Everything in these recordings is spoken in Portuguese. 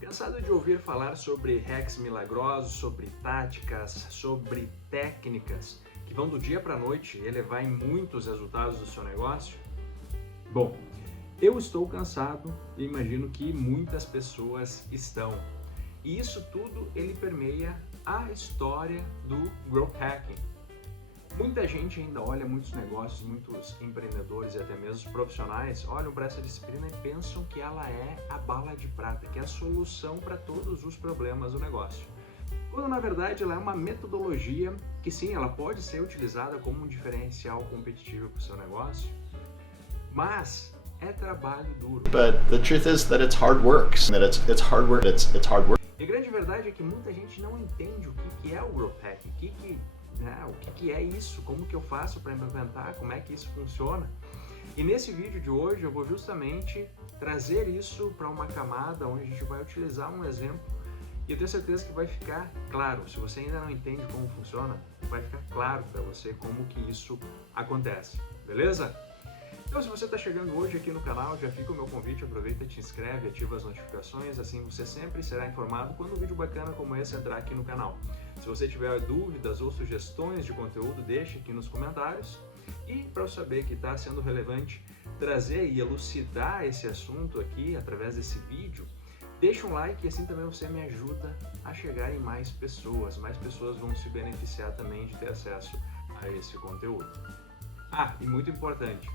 Cansado de ouvir falar sobre hacks milagrosos, sobre táticas, sobre técnicas que vão do dia para a noite elevar em muitos resultados do seu negócio? Bom, eu estou cansado e imagino que muitas pessoas estão. E isso tudo ele permeia a história do Growth Hacking. Muita gente ainda olha, muitos negócios, muitos empreendedores e até mesmo os profissionais olham para essa disciplina e pensam que ela é a bala de prata, que é a solução para todos os problemas do negócio. Quando na verdade ela é uma metodologia que sim, ela pode ser utilizada como um diferencial competitivo para o seu negócio, mas é trabalho duro. But the truth is that it's hard work. That it's hard work. It's hard work. E a grande verdade é que muita gente não entende o que é o Growth Hacking, o que é isso, como que eu faço para implementar, como é que isso funciona. E nesse vídeo de hoje eu vou justamente trazer isso para uma camada onde a gente vai utilizar um exemplo e eu tenho certeza que vai ficar claro. Se você ainda não entende como funciona, vai ficar claro para você como que isso acontece, beleza? Então, se você está chegando hoje aqui no canal, já fica o meu convite, aproveita, te inscreve, ativa as notificações, assim você sempre será informado quando um vídeo bacana como esse entrar aqui no canal. Se você tiver dúvidas ou sugestões de conteúdo, deixe aqui nos comentários. E para eu saber que está sendo relevante trazer e elucidar esse assunto aqui através desse vídeo, deixa um like e assim também você me ajuda a chegar em mais pessoas vão se beneficiar também de ter acesso a esse conteúdo. E muito importante,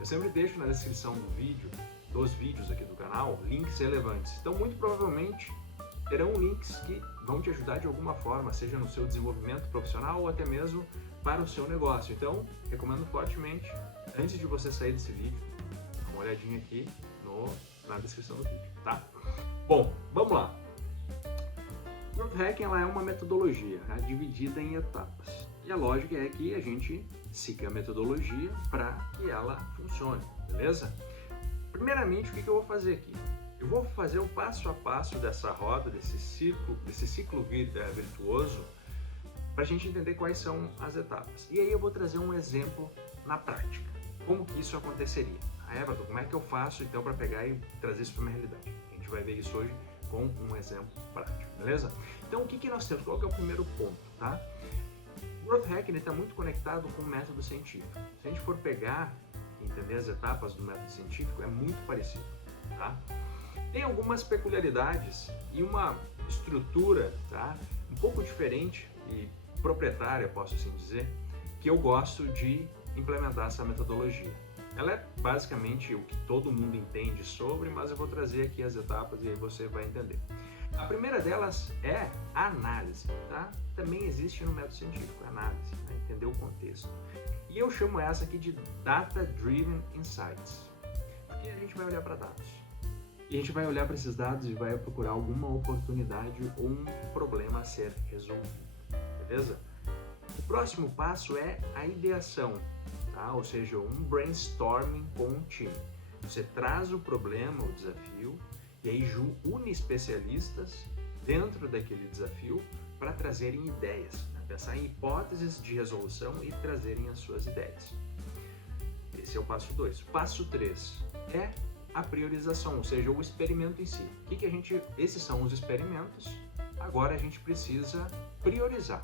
eu sempre deixo na descrição do vídeo, dos vídeos aqui do canal, links relevantes. Então, muito provavelmente, terão links que vão te ajudar de alguma forma, seja no seu desenvolvimento profissional ou até mesmo para o seu negócio. Então, recomendo fortemente, antes de você sair desse vídeo, dá uma olhadinha aqui na descrição do vídeo, tá? Bom, vamos lá. O Growth Hacking ela é uma metodologia dividida em etapas. E a lógica é que a gente siga a metodologia para que ela funcione, beleza? Primeiramente, o que eu vou fazer aqui? Eu vou fazer o passo a passo dessa roda, desse ciclo virtuoso, para a gente entender quais são as etapas. E aí eu vou trazer um exemplo na prática. Como que isso aconteceria? Everton, como é que eu faço então para pegar e trazer isso para minha realidade? A gente vai ver isso hoje com um exemplo prático, beleza? Então o que nós temos? Qual que é o primeiro ponto, tá? O Growth Hacking está muito conectado com o método científico. Se a gente for pegar e entender as etapas do método científico, é muito parecido, tá? Tem algumas peculiaridades e uma estrutura, tá? Um pouco diferente e proprietária, posso assim dizer, que eu gosto de implementar essa metodologia. Ela é basicamente o que todo mundo entende sobre, mas eu vou trazer aqui as etapas e aí você vai entender. A primeira delas é a análise, tá? Também existe no método científico, a análise, né? Entender o contexto. E eu chamo essa aqui de Data Driven Insights, porque a gente vai olhar para dados. E a gente vai olhar para esses dados e vai procurar alguma oportunidade ou um problema a ser resolvido, beleza? O próximo passo é a ideação, tá? Ou seja, um brainstorming com um time. Você traz o problema, o desafio, e aí une especialistas dentro daquele desafio para trazerem ideias, né? Pensar em hipóteses de resolução e trazerem as suas ideias. Esse é o passo 2. Passo 3 é a priorização, ou seja, o experimento em si. Esses são os experimentos, agora a gente precisa priorizar.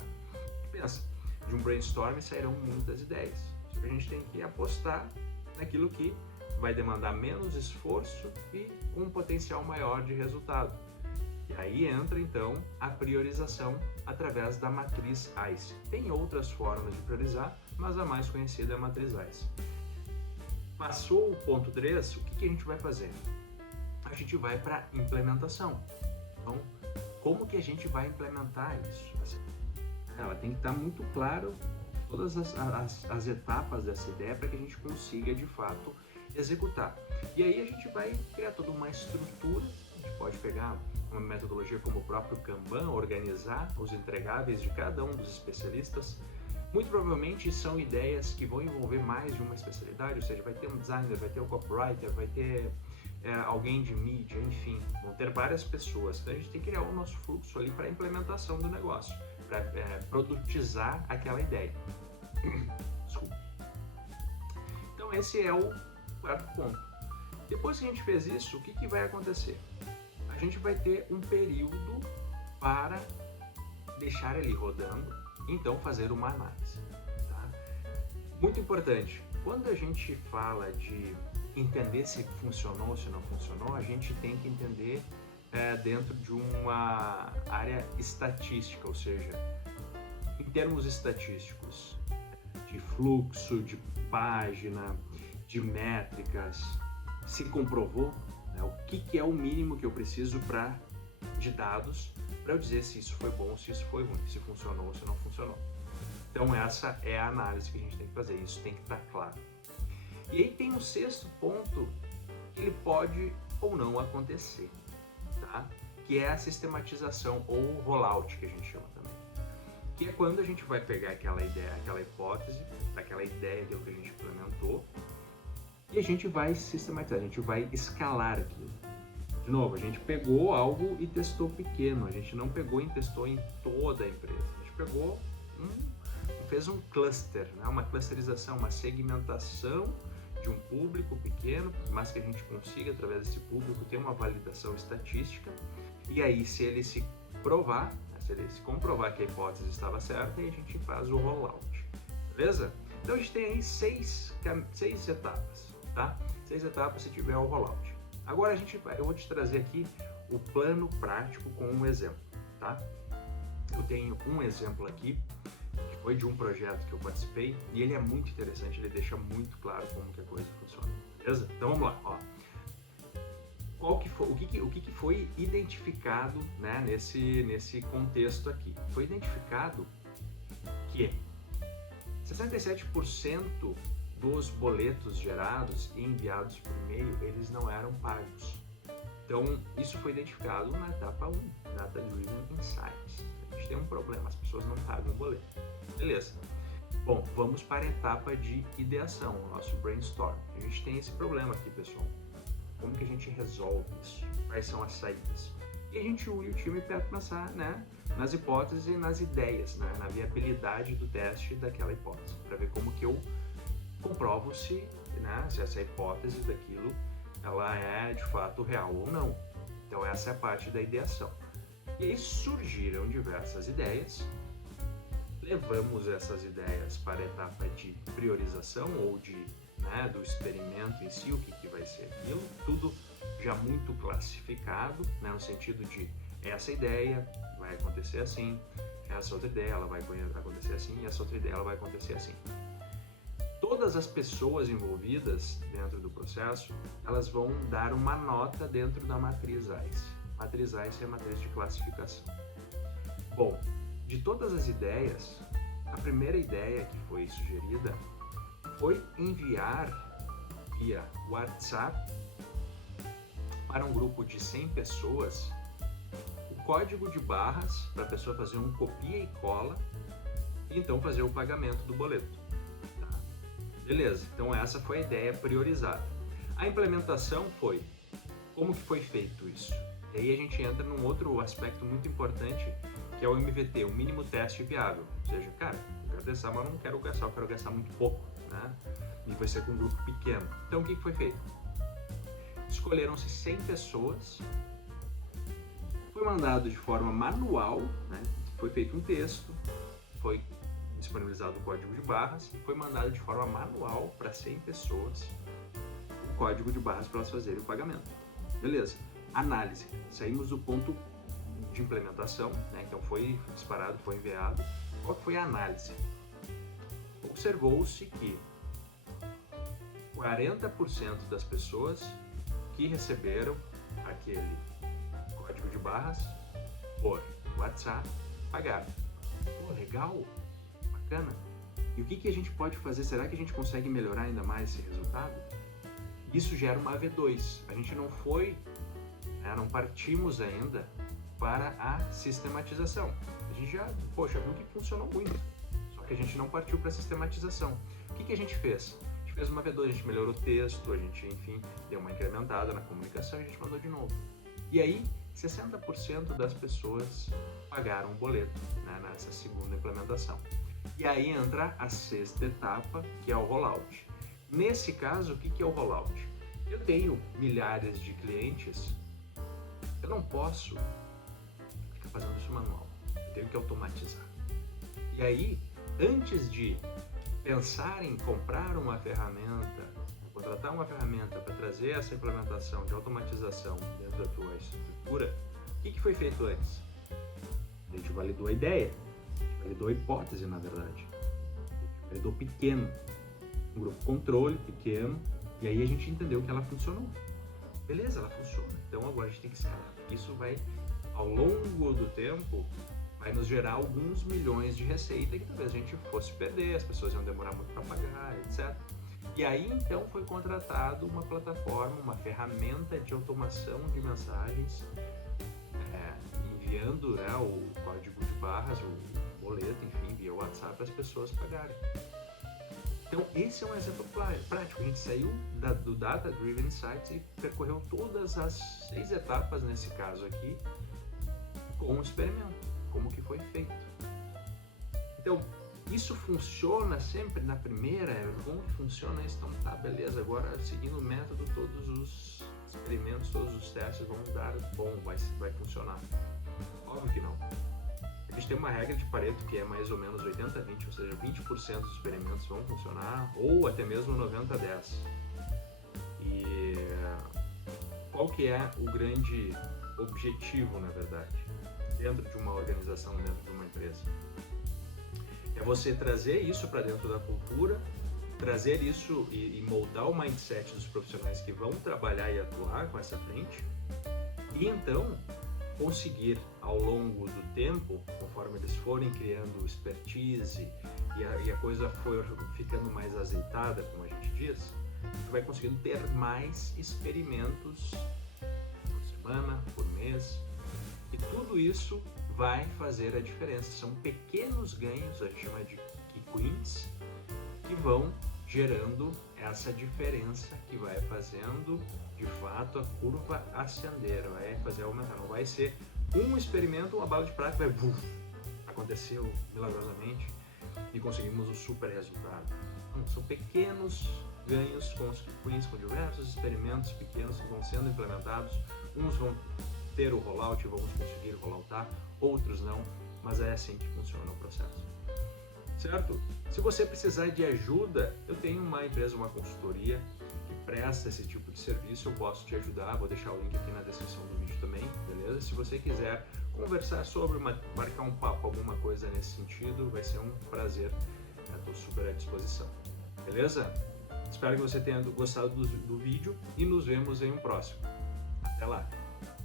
Pensa, de um brainstorm sairão muitas ideias, só que a gente tem que apostar naquilo que vai demandar menos esforço e um potencial maior de resultado. E aí entra então a priorização através da matriz ICE. Tem outras formas de priorizar, mas a mais conhecida é a matriz ICE. Passou o ponto 3, o que a gente vai fazer? A gente vai para a implementação. Então, como que a gente vai implementar isso? Ela tem que estar muito claro todas as etapas dessa ideia para que a gente consiga de fato executar. E aí a gente vai criar toda uma estrutura, a gente pode pegar uma metodologia como o próprio Kanban, organizar os entregáveis de cada um dos especialistas. Muito provavelmente são ideias que vão envolver mais de uma especialidade, ou seja, vai ter um designer, vai ter um copywriter, vai ter alguém de mídia, enfim, vão ter várias pessoas. Então a gente tem que criar o nosso fluxo ali para a implementação do negócio, para produtizar aquela ideia. Desculpa. Então esse é o quarto ponto. Depois que a gente fez isso, o que vai acontecer? A gente vai ter um período para deixar ele rodando, então fazer uma análise. Tá? Muito importante, quando a gente fala de entender se funcionou ou se não funcionou, a gente tem que entender dentro de uma área estatística, ou seja, em termos estatísticos, de fluxo, de página, de métricas, se comprovou, né, o que é o mínimo que eu preciso de dados para eu dizer se isso foi bom, se isso foi ruim, se funcionou ou se não funcionou. Então essa é a análise que a gente tem que fazer, isso tem que estar claro. E aí tem um sexto ponto que ele pode ou não acontecer, tá? Que é a sistematização ou rollout, que a gente chama também. Que é quando a gente vai pegar aquela ideia, aquela hipótese, aquela ideia que a gente implementou, e a gente vai sistematizar, a gente vai escalar aquilo. De novo, a gente pegou algo e testou pequeno, a gente não pegou e testou em toda a empresa. A gente pegou, fez um cluster, né? Uma clusterização, uma segmentação de um público pequeno, mas que a gente consiga, através desse público, ter uma validação estatística. E aí, se ele se provar, se ele se comprovar que a hipótese estava certa, aí a gente faz o rollout. Beleza? Então a gente tem aí seis etapas, tá? 6 etapas se tiver o rollout. Agora eu vou te trazer aqui o plano prático com um exemplo, tá? Eu tenho um exemplo aqui, que foi de um projeto que eu participei, e ele é muito interessante, ele deixa muito claro como que a coisa funciona, beleza? Então vamos lá, ó. O que foi identificado, né, nesse contexto aqui? Foi identificado que 67% dos boletos gerados e enviados por e-mail, eles não eram pagos. Então, isso foi identificado na etapa 1, Data Driven Insights. A gente tem um problema, as pessoas não pagam o boleto. Beleza. Bom, vamos para a etapa de ideação, o nosso brainstorm. A gente tem esse problema aqui, pessoal. Como que a gente resolve isso? Quais são as saídas? E a gente une o time para pensar, né, nas hipóteses e nas ideias, né, na viabilidade do teste daquela hipótese, para ver como que eu comprovo se essa hipótese daquilo ela é de fato real ou não. Então essa é a parte da ideação. E aí surgiram diversas ideias, levamos essas ideias para a etapa de priorização ou do experimento em si, o que vai ser aquilo, tudo já muito classificado, né, no sentido de essa ideia vai acontecer assim, essa outra ideia ela vai acontecer assim, e essa outra ideia ela vai acontecer assim. Todas as pessoas envolvidas dentro do processo, elas vão dar uma nota dentro da matriz ICE. Matriz ICE é a matriz de classificação. Bom, de todas as ideias, a primeira ideia que foi sugerida foi enviar via WhatsApp para um grupo de 100 pessoas o código de barras para a pessoa fazer um copia e cola e então fazer o pagamento do boleto. Tá? Beleza, então essa foi a ideia priorizada. A implementação foi, como que foi feito isso? E aí a gente entra num outro aspecto muito importante, que é o MVT, o mínimo teste viável. Ou seja, cara, eu quero testar, mas não quero gastar, eu quero gastar muito pouco, né? E vai ser com um grupo pequeno. Então o que foi feito? Escolheram-se 100 pessoas, foi mandado de forma manual, né? Foi feito um texto, foi disponibilizado o código de barras, foi mandado de forma manual para 100 pessoas o código de barras para elas fazerem o pagamento. Beleza. Análise. Saímos do ponto de implementação, né? Então foi disparado, foi enviado. Qual foi a análise? Observou-se que 40% das pessoas que receberam aquele código de barras por WhatsApp pagaram. Pô, legal, bacana. E o que a gente pode fazer? Será que a gente consegue melhorar ainda mais esse resultado? Isso gera uma V2. A gente não partimos ainda para a sistematização. A gente já, viu que funcionou muito. Só que a gente não partiu para a sistematização. O que a gente fez? A gente fez uma V2, a gente melhorou o texto, a gente, enfim, deu uma incrementada na comunicação e a gente mandou de novo. E aí, 60% das pessoas pagaram o boleto, né, nessa segunda implementação. E aí entra a sexta etapa, que é o rollout. Nesse caso, o que é o rollout? Eu tenho milhares de clientes, eu não posso ficar fazendo isso manual, eu tenho que automatizar. E aí, antes de pensar em comprar uma ferramenta, contratar uma ferramenta para trazer essa implementação de automatização dentro da tua estrutura, o que foi feito antes? A gente validou a ideia, validou a hipótese, na verdade. Validou pequeno, um grupo controle pequeno, e aí a gente entendeu que ela funcionou. Beleza, ela funciona. Então agora a gente tem que escalar. Isso vai, ao longo do tempo, vai nos gerar alguns milhões de receita que talvez a gente fosse perder, as pessoas iam demorar muito para pagar, etc. E aí então foi contratado uma plataforma, uma ferramenta de automação de mensagens, enviando, né, o código de barras, o boleto, enfim, via WhatsApp para as pessoas pagarem. Então esse é um exemplo prático. A gente saiu do Data Driven Insights e percorreu todas as 6 etapas nesse caso aqui com um experimento, como que foi feito. Então isso funciona sempre na primeira, como que funciona isso? Então tá, beleza, agora seguindo o método, todos os experimentos, todos os testes vão dar bom, vai funcionar. Óbvio que não. A gente tem uma regra de Pareto que é mais ou menos 80-20, ou seja, 20% dos experimentos vão funcionar, ou até mesmo 90-10. E qual que é o grande objetivo, na verdade, dentro de uma organização, dentro de uma empresa? É você trazer isso para dentro da cultura, trazer isso e moldar o mindset dos profissionais que vão trabalhar e atuar com essa frente, e então conseguir, ao longo do tempo, conforme eles forem criando expertise e a coisa for ficando mais azeitada, como a gente diz, você vai conseguindo ter mais experimentos por semana, por mês, e tudo isso vai fazer a diferença. São pequenos ganhos, a gente chama de key wins, que vão gerando essa diferença que vai fazendo de fato a curva ascender, vai fazer aumentar. Não vai ser um experimento, uma bala de prata vai aconteceu milagrosamente e conseguimos um super resultado. Não, são pequenos ganhos com os wins, com diversos experimentos pequenos que vão sendo implementados. Uns vão ter o rollout e vamos conseguir rolloutar, outros não, mas é assim que funciona o processo. Certo? Se você precisar de ajuda, eu tenho uma empresa, uma consultoria que presta esse tipo de serviço, eu posso te ajudar, vou deixar o link aqui na descrição do vídeo também, beleza? Se você quiser conversar sobre, marcar um papo, alguma coisa nesse sentido, vai ser um prazer, estou super à disposição, beleza? Espero que você tenha gostado do vídeo e nos vemos em um próximo. Até lá!